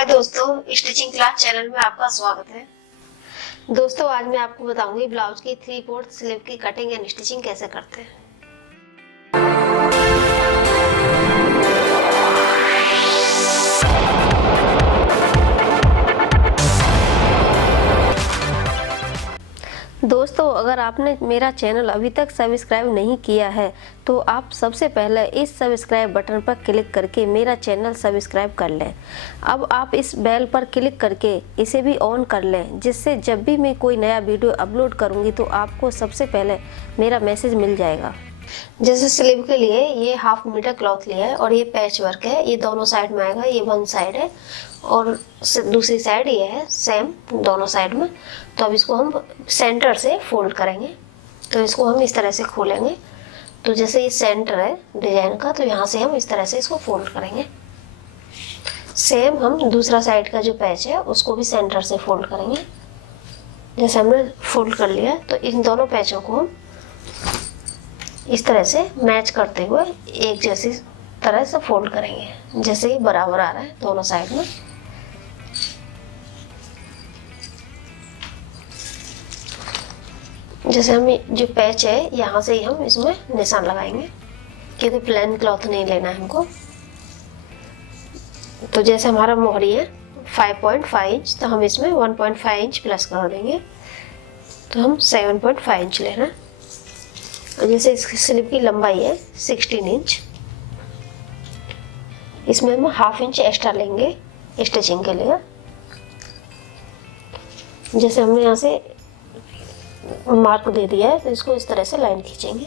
हाय दोस्तों, stitching class channel में आपका स्वागत है। दोस्तों, आज मैं आपको बताऊंगी ब्लाउज की 3/4 स्लीव की कटिंग एंड स्टिचिंग कैसे करते हैं। दोस्तों, अगर आपने मेरा चैनल अभी तक सब्सक्राइब नहीं किया है तो आप सबसे पहले इस सब्सक्राइब बटन पर क्लिक करके मेरा चैनल सब्सक्राइब कर लें। अब आप इस बेल पर क्लिक करके इसे भी ऑन कर लें, जिससे जब भी मैं कोई नया वीडियो अपलोड करूंगी तो आपको सबसे पहले मेरा मैसेज मिल जाएगा। जैसे स्लीव के लिए ये 1/2 मीटर क्लॉथ लिया है और ये पैच वर्क है, ये दोनों साइड में आएगा, ये वन साइड है और दूसरी साइड ये है, सेम दोनों साइड में। तो अब इसको हम सेंटर से फोल्ड करेंगे, तो इसको हम इस तरह से खोलेंगे। तो जैसे ये सेंटर है डिजाइन का, तो यहाँ से हम इस तरह से इसको फोल्ड करेंगे। सेम हम दूसरा साइड का जो पैच है उसको भी सेंटर से फोल्ड करेंगे। जैसे हमने फोल्ड कर लिया, तो इन दोनों पैचों को हम इस तरह से मैच करते हुए एक जैसी तरह से फोल्ड करेंगे, जैसे ही बराबर आ रहा है दोनों साइड में। जैसे हम जो पैच है यहाँ से ही हम इसमें निशान लगाएंगे, क्योंकि प्लेन क्लॉथ नहीं लेना है हमको। तो जैसे हमारा मोहरी है 5.5 इंच, तो हम इसमें 1.5 इंच प्लस कर देंगे, तो हम 7.5 इंच लेना है। और जैसे इसकी स्लीव की लंबाई है 16 इंच, इसमें हम 1/2 इंच एक्स्ट्रा लेंगे स्टिचिंग के लिए। जैसे हमने यहाँ से मार्क दे दिया है, तो इसको इस तरह से लाइन खींचेंगे।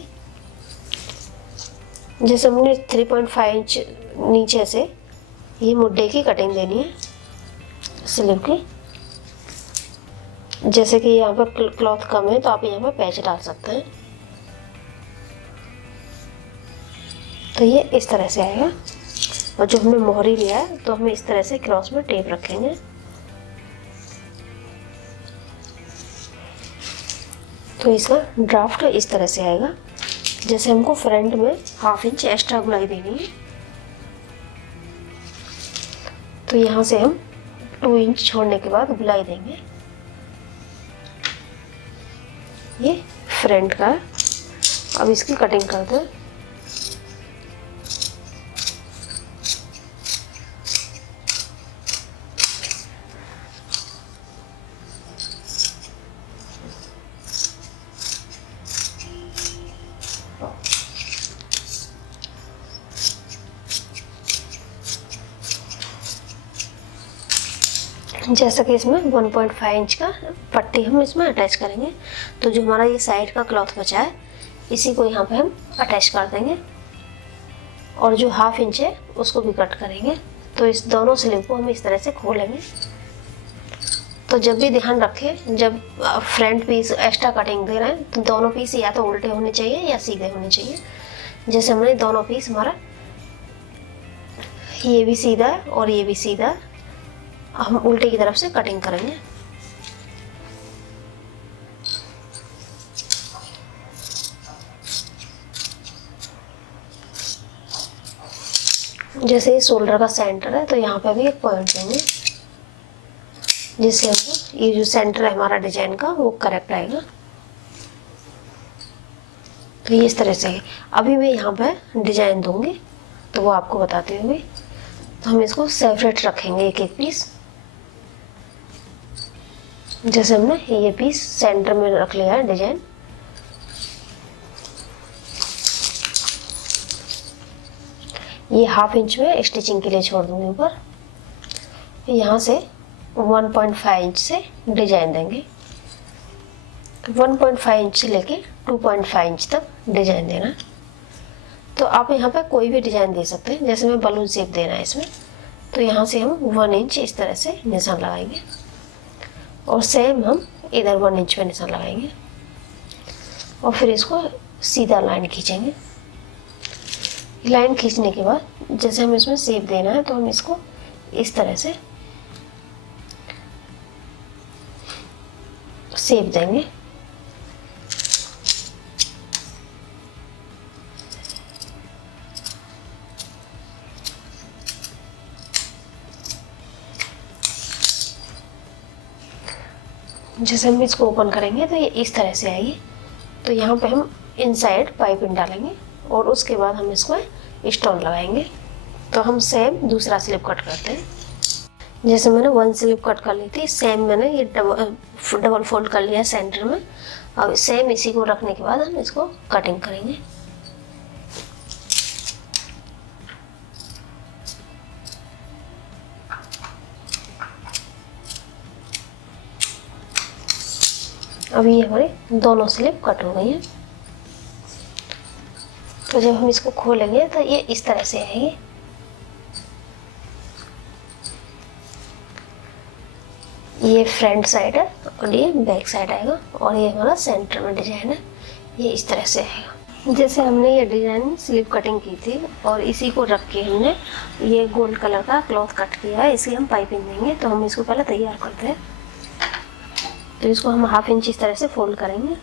जैसे हमने 3.5 इंच नीचे से ये मुड्ढे की कटिंग देनी है स्लीव की। जैसे कि यहाँ पर क्लॉथ कम है तो आप यहाँ पर पैच डाल सकते हैं, तो ये इस तरह से आएगा। और जो हमने मोहरी लिया है तो हमें इस तरह से क्रॉस में टेप रखेंगे, तो इसका ड्राफ्ट इस तरह से आएगा। जैसे हमको फ्रंट में 1/2 इंच एक्स्ट्रा गुलाई देनी है, तो यहाँ से हम 2 इंच छोड़ने के बाद गुलाई देंगे। ये फ्रंट का। अब इसकी कटिंग करते हैं। जैसा कि इसमें 1.5 इंच का पट्टी हम इसमें अटैच करेंगे, तो जो हमारा ये साइड का क्लॉथ बचा है इसी को यहाँ पे हम अटैच कर देंगे और जो 1/2 इंच है उसको भी कट करेंगे। तो इस दोनों स्लीव को हम इस तरह से खोलेंगे। तो जब भी ध्यान रखें, जब फ्रंट पीस एक्स्ट्रा कटिंग दे रहे हैं तो दोनों पीस या तो उल्टे होने चाहिए या सीधे होने चाहिए। जैसे हमने दोनों पीस, हमारा ये भी सीधा है और ये भी सीधा है, हम उल्टे की तरफ से कटिंग करेंगे। जैसे ये शोल्डर का सेंटर है तो यहाँ पे भी एक पॉइंट देंगे, जिससे हमको ये जो सेंटर है हमारा डिजाइन का वो करेक्ट आएगा। तो ये इस तरह से है। अभी मैं यहाँ पे डिजाइन दूंगी तो वो आपको बताती हूँ। तो हम इसको सेपरेट रखेंगे एक एक पीस। जैसे हमने ये पीस सेंटर में रख लिया है डिजाइन, ये 1/2 इंच में स्टिचिंग के लिए छोड़ दूंगी ऊपर। यहाँ से 1.5 इंच से डिजाइन देंगे, 1.5 इंच से लेके 2.5 इंच तक डिजाइन देना। तो आप यहाँ पे कोई भी डिजाइन दे सकते हैं। जैसे मैं बलून शेप देना है इसमें, तो यहाँ से हम 1 इंच इस तरह से निशान लगाएंगे और सेम हम इधर 1 इंच पे निशान लगाएंगे और फिर इसको सीधा लाइन खींचेंगे। लाइन खींचने के बाद जैसे हम इसमें शेप देना है तो हम इसको इस तरह से शेप देंगे। जैसे हम इसको ओपन करेंगे तो ये इस तरह से आएगी। तो यहाँ पे हम इनसाइड पाइपिंग डालेंगे और उसके बाद हम इसको स्टोन लगाएंगे। तो हम सेम दूसरा स्लिप कट करते हैं। जैसे मैंने 1 स्लिप कट कर ली थी, सेम मैंने ये डबल फोल्ड कर लिया सेंटर में। अब सेम इसी को रखने के बाद हम इसको कटिंग करेंगे। अभी ये हमारे दोनों स्लिप कट हो गई हैं। तो जब हम इसको खोलेंगे तो ये इस तरह से आएगी। ये फ्रंट साइड है और ये बैक साइड आएगा और ये हमारा सेंटर में डिजाइन है, ये इस तरह से आएगा। जैसे हमने ये डिजाइन स्लिप कटिंग की थी और इसी को रख के हमने ये गोल्ड कलर का क्लॉथ कट किया है, इसे हम पाइपिंग देंगे। तो हम इसको पहले तैयार करते हैं। तो इसको हम 1/2 इंच इस तरह से फोल्ड करेंगे।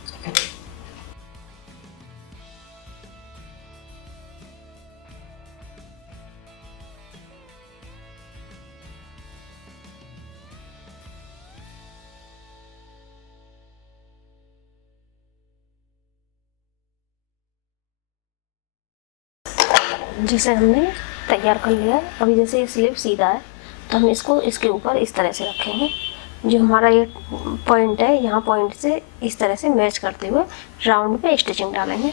जैसे हमने तैयार कर लिया है, अभी जैसे ये स्लिप सीधा है तो हम इसको इसके ऊपर इस तरह से रखेंगे। जो हमारा ये पॉइंट है, यहाँ पॉइंट से इस तरह से मैच करते हुए राउंड पे स्टिचिंग डालेंगे।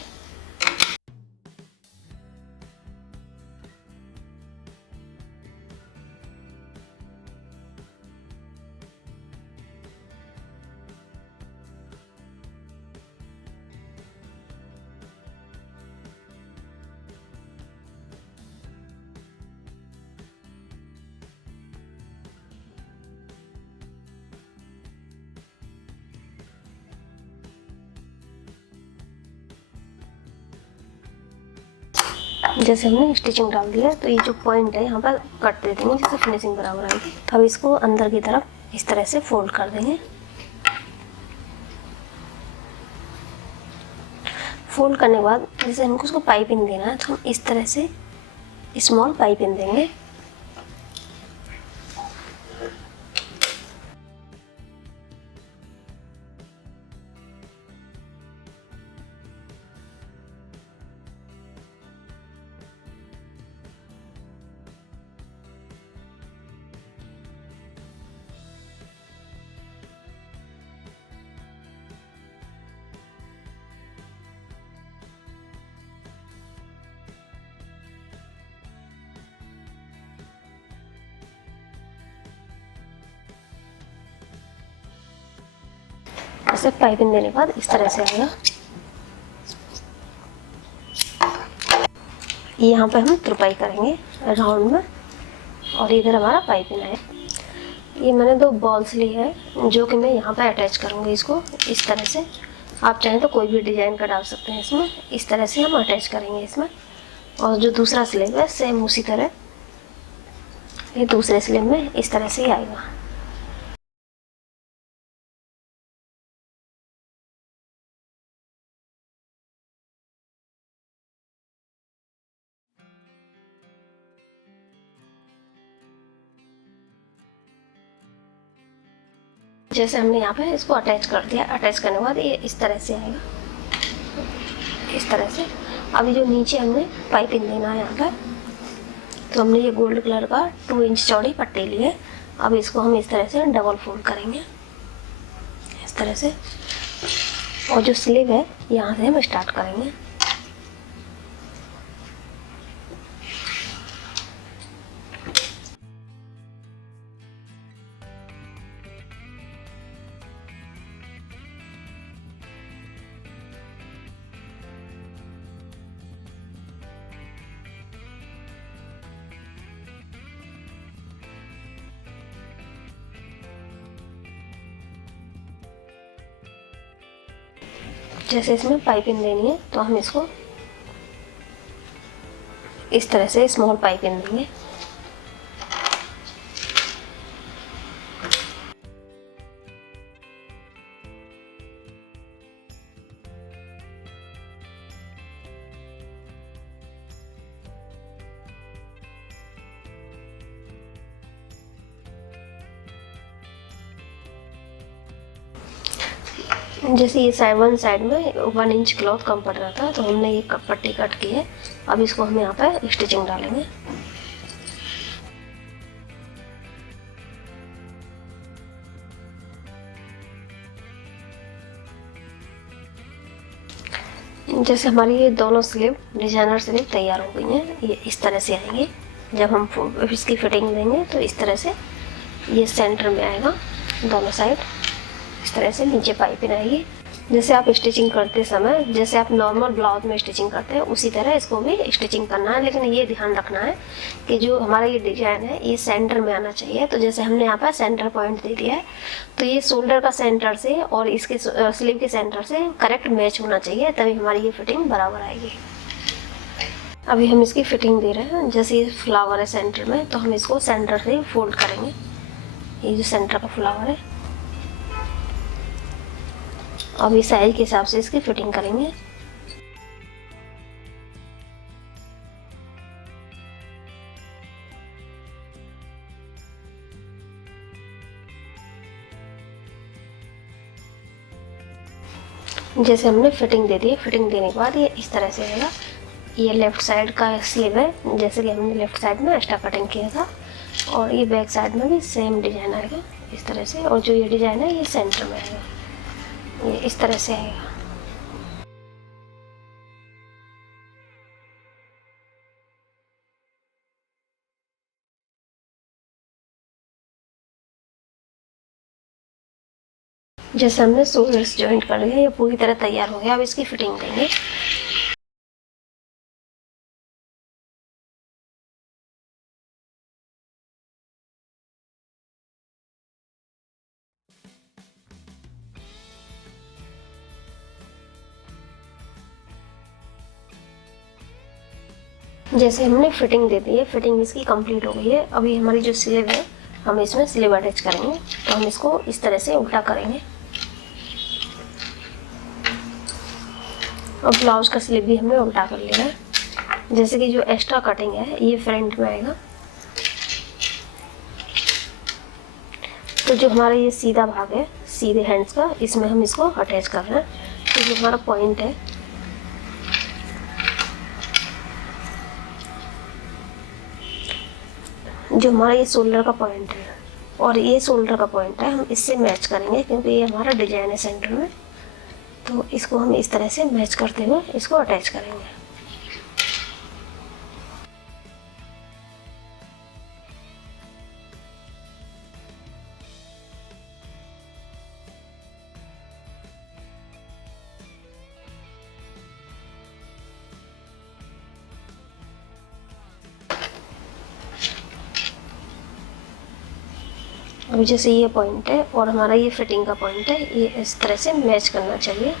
जैसे हमने स्टिचिंग डाल दिया तो ये जो पॉइंट है यहाँ पर कट दे देंगे, जिससे फिनिशिंग बराबर आएगी। अब इसको अंदर की तरफ इस तरह से फोल्ड कर देंगे। फोल्ड करने के बाद जैसे हमको उसको पाइपिंग देना है तो हम इस तरह से स्मॉल पाइपिंग देंगे। ऐसे पाइपिंग देने के बाद इस तरह से आएगा। यहाँ पे हम तुरपाई करेंगे राउंड में और इधर हमारा पाइपिंग है। ये मैंने 2 बॉल्स ली है जो कि मैं यहाँ पे अटैच करूँगी इसको इस तरह से। आप चाहें तो कोई भी डिजाइन का डाल सकते हैं इसमें। इस तरह से हम अटैच करेंगे इसमें। और जो दूसरा स्लीव है सेम उसी तरह ये दूसरे स्लीव में इस तरह से ही आएगा। जैसे हमने यहाँ पे इसको अटैच कर दिया, अटैच करने के बाद ये इस तरह से आएगा, इस तरह से। अभी जो नीचे हमने पाइपिंग देना है यहाँ पर, तो हमने ये गोल्ड कलर का 2 इंच चौड़ी पट्टी ली है। अब इसको हम इस तरह से डबल फोल्ड करेंगे इस तरह से। और जो स्लीव है यहाँ से हम स्टार्ट करेंगे। जैसे इसमें पाइपिंग देनी है तो हम इसको इस तरह से स्मॉल पाइपिंग देंगे। जैसे ये साइड में 1 इंच क्लॉथ कम पड़ रहा था तो हमने ये पट्टी कट की है। अब इसको हम यहाँ पे स्टिचिंग डालेंगे। जैसे हमारी ये दोनों स्लीव डिजाइनर स्लीव तैयार हो गई हैं, ये इस तरह से आएंगे। जब हम इसकी फिटिंग देंगे तो इस तरह से ये सेंटर में आएगा, दोनों साइड इस तरह से नीचे पाइपिंग आएगी। जैसे आप स्टिचिंग करते समय जैसे आप नॉर्मल ब्लाउज में स्टिचिंग करते हैं उसी तरह इसको भी स्टिचिंग करना है, लेकिन ये ध्यान रखना है कि जो हमारा ये डिजाइन है ये सेंटर में आना चाहिए। तो जैसे हमने यहाँ पर सेंटर पॉइंट दे दिया है तो ये शोल्डर का सेंटर से और इसके स्लीव के सेंटर से करेक्ट मैच होना चाहिए, तभी हमारी ये फिटिंग बराबर आएगी। अभी हम इसकी फिटिंग दे रहे हैं। जैसे ये फ्लावर है सेंटर में तो हम इसको सेंटर से फोल्ड करेंगे। ये जो सेंटर का फ्लावर है, अब इस साइज के हिसाब से इसकी फिटिंग करेंगे। जैसे हमने फिटिंग दे दी है, फिटिंग देने के बाद ये इस तरह से आएगा। ये लेफ्ट साइड का स्लीव है, जैसे कि हमने लेफ्ट साइड में एक्स्ट्रा कटिंग किया था, और ये बैक साइड में भी सेम डिजाइन आएगा इस तरह से। और जो ये डिजाइन है ये सेंटर में आएगा, ये इस तरह से आएगा। जैसे हमने शोल्डर्स जॉइंट कर लिया, ये पूरी तरह तैयार हो गया। अब इसकी फिटिंग देंगे। जैसे हमने फिटिंग दे दी है, फिटिंग इसकी कंप्लीट हो गई है। अभी हमारी जो स्लीव है हम इसमें स्लीव अटैच करेंगे। तो हम इसको इस तरह से उल्टा करेंगे और ब्लाउज का स्लीव भी हमने उल्टा कर लिया है। जैसे कि जो एक्स्ट्रा कटिंग है ये फ्रंट में आएगा, तो जो हमारा ये सीधा भाग है सीधे हैंड्स का, इसमें हम इसको अटैच कर रहे हैं। तो जो हमारा पॉइंट है जो हमारा ये शोल्डर का पॉइंट है और ये शोल्डर का पॉइंट है, हम इससे मैच करेंगे क्योंकि ये हमारा डिजाइन है सेंटर में। तो इसको हम इस तरह से मैच करते हुए इसको अटैच करेंगे। अब जैसे ये पॉइंट है और हमारा ये फिटिंग का पॉइंट है, ये इस तरह से मैच करना चाहिए।